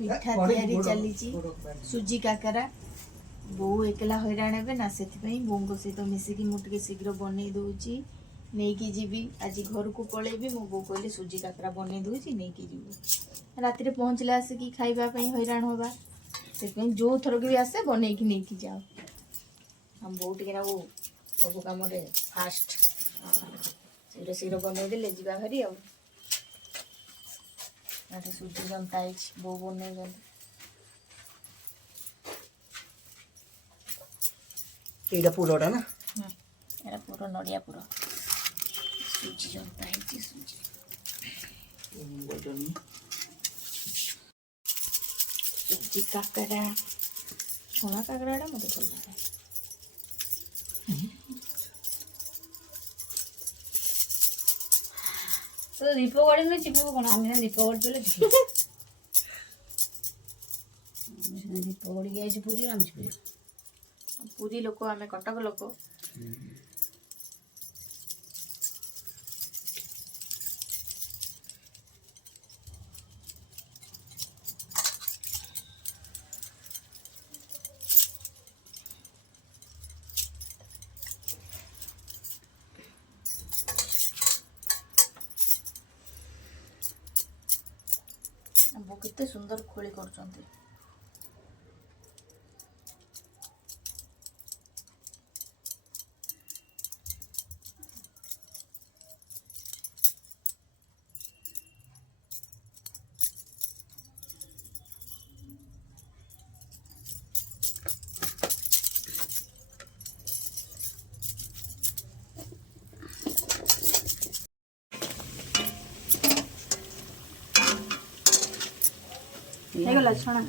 पिठा तैयारी चली सुजी काकरा बो एकला हैरान हे ना से बों सहित मिसिकी मुझे शीघ्र बनई दूची नहीं कि जीवी आज घर को पलैबी मो बो कहले सुजी काकरा बनई दूची नहीं कि जीवी राति पहुँचले आसिकी खाइबापी हैरान हवा से जो थरक भी आसे बनई कि नहीं कि जाओ हम बहुत टिके सब कम फास्ट शीघ्र शीघ्र बनईदे जा भारी आ सुजी जनता बो बन एटा पुरोटा ना एरा पूरा नड़िया पूरा सुजी जनता है सुजी सुजी काकरा छोना काकराटा मत भल लगे तो दीप गाड़ी में चिपक कौन आम दीप गाड़ी चले दीप गाड़ी गए पूरी आम पूरी लोक आम कटक लोक केते सुंदर खोली करछंती ହେଇଗଲା ଛଣା